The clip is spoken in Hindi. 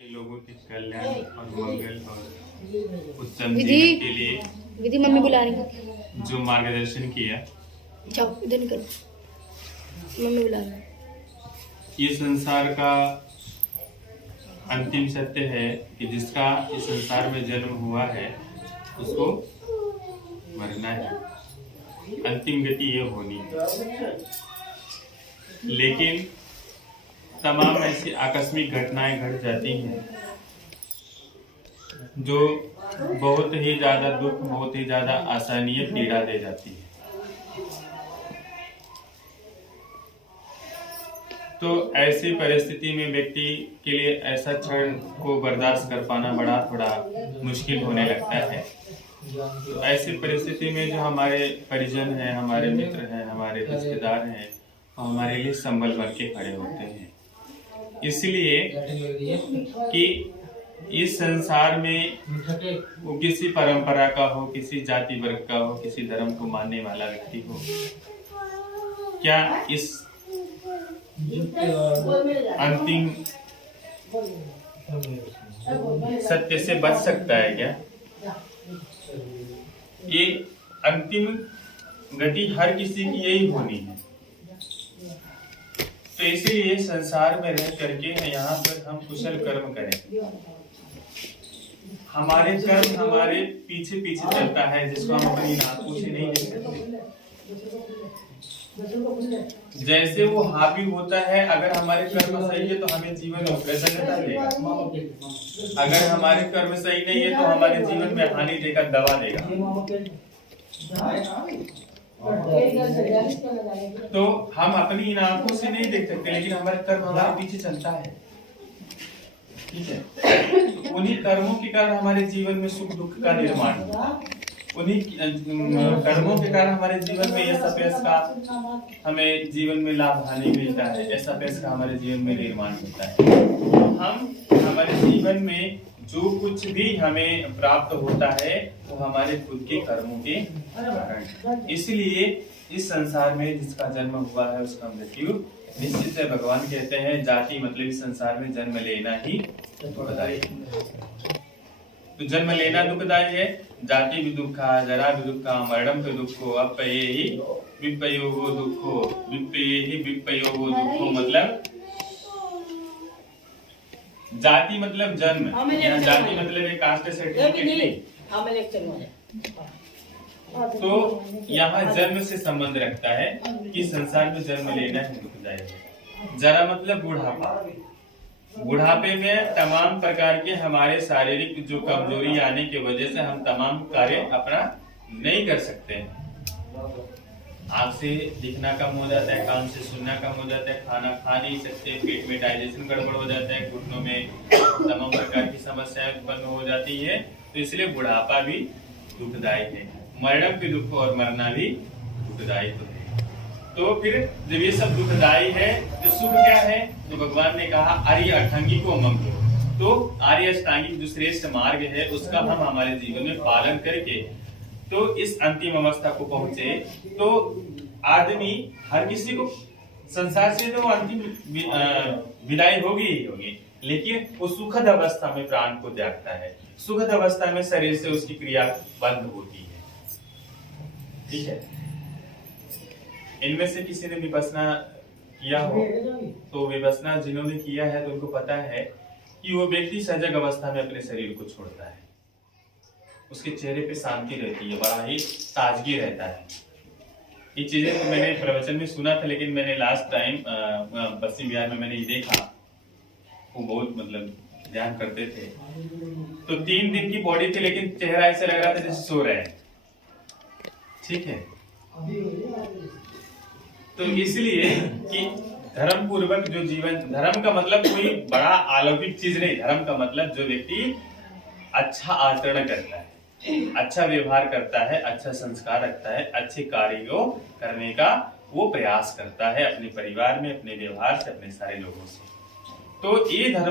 लोगों के कल्याण और मंगल और उत्तम जीवन के लिए विधि मम्मी बुला रही है। जो मार्गदर्शन किया, जाओ इधर निकलो, मम्मी बुला रही है। ये संसार का अंतिम सत्य है कि जिसका इस संसार में जन्म हुआ है उसको मरना है, अंतिम गति ये होनी है। लेकिन तमाम ऐसी आकस्मिक घटनाएं घट जाती हैं जो बहुत ही ज्यादा दुख, बहुत ही ज्यादा असहनीय पीड़ा दे जाती है। तो ऐसी परिस्थिति में व्यक्ति के लिए ऐसा क्षण को बर्दाश्त कर पाना बड़ा थोड़ा मुश्किल होने लगता है। तो ऐसी परिस्थिति में जो हमारे परिजन हैं, हमारे मित्र हैं, हमारे रिश्तेदार हैं, हमारे लिए संबल बन के खड़े होते हैं। इसलिए कि इस संसार में वो किसी परंपरा का हो, किसी जाति वर्ग का हो, किसी धर्म को मानने वाला व्यक्ति हो, क्या इस अंतिम सत्य से बच सकता है क्या? ये अंतिम गति हर किसी की यही होनी है। तो इसीलिए संसार में रह करके यहाँ पर हम कुशल कर्म करें। हमारे कर्म हमारे पीछे पीछे चलता है, जिसको हम अपनी आंखों से नहीं देख सकते। जैसे वो हावी होता है, अगर हमारे कर्म सही है तो हमें जीवन में प्रसन्नता देगा, अगर हमारे कर्म सही नहीं है तो हमारे जीवन में हानि देगा, दवा देगा। तो हम अपनी इन आंखों से नहीं देख सकते, लेकिन हमारे कर्म हमारे पीछे चलता है। ठीक है, उन्हीं कर्मों के कारण हमारे जीवन में सुख दुख का निर्माण होता है, उन्हीं कर्मों के कारण हमारे जीवन में यश अपयश का, हमें जीवन में लाभ हानि मिलता है, यश अपयश का हमारे जीवन में निर्माण होता है। हम हमारे जीवन में जो कुछ भी हमें प्राप्त होता है वो हमारे खुद के कर्मों के कारण। इसलिए इस संसार में जिसका जन्म हुआ है उसका मृत्यु निश्चित है। भगवान कहते हैं जाति मतलब इस संसार में जन्म लेना ही दुखदायी है। तो जन्म लेना दुखदायी है। जाति भी दुखा, जरा भी दुखा, मरणम भी दुखो, अपयेहि विपयोगो दुखो, विपयेहि विपयोगो दुखो। मतलब जाति मतलब जन्म, यहाँ जाति मतलब एक कास्ट सर्टिफिकेट नहीं। तो यहाँ जन्म से संबंध रखता है कि संसार में जन्म लेना ही दुखदायी है। जरा मतलब बुढ़ापा, बुढ़ापे में तमाम प्रकार के हमारे शारीरिक जो कमजोरी आने की वजह से हम तमाम कार्य अपना नहीं कर सकते हैं। आँख से दिखना कम हो जाता है, कान से सुनना कम हो जाता है, खाना खा नहीं सकते, पेट में डाइजेशन गड़बड़ हो जाता है, घुटनों में तमाम प्रकार की समस्याएं उत्पन्न हो जाती है। तो इसलिए बुढ़ापा भी दुखदायी है, मरण भी दुख और मरना भी दुखदायी तो है। तो फिर जब ये सब दुखदायी है तो सुख क्या है? तो भगवान ने कहा आर्य अष्टांगिक को मंगो। तो आर्य अष्टांगिक जो श्रेष्ठ मार्ग है उसका हम हमारे जीवन में पालन करके तो इस अंतिम अवस्था को पहुंचे। तो आदमी हर किसी को संसार से तो अंतिम विदाई होगी ही होगी, लेकिन वो सुखद अवस्था में प्राण को त्यागता है, सुखद अवस्था में शरीर से उसकी क्रिया बंद होती है। ठीक है, इनमें से किसी ने विपश्यना किया हो तो विपश्यना जिन्होंने किया है तो उनको पता है कि वो व्यक्ति सजग अवस्था में अपने शरीर को छोड़ता है, उसके चेहरे पे शांति रहती है, बड़ा ही ताजगी रहता है। ये चीजें तो मैंने प्रवचन में सुना था, लेकिन मैंने लास्ट टाइम पश्चिम बिहार में मैंने ये देखा, वो बहुत मतलब ध्यान करते थे। तो 3 दिन की बॉडी थी, लेकिन चेहरा ऐसा लग रहा था जैसे सो रहे हैं। ठीक है, तो इसलिए कि धर्म पूर्वक जो जीवन, धर्म का मतलब कोई बड़ा अलौकिक चीज नहीं, धर्म का मतलब जो व्यक्ति अच्छा आचरण करता है, अच्छा व्यवहार करता है, अच्छा संस्कार रखता है, अच्छे कार्यों करने का वो प्रयास करता है अपने परिवार में, अपने व्यवहार से, अपने सारे लोगों से। तो ये धर्म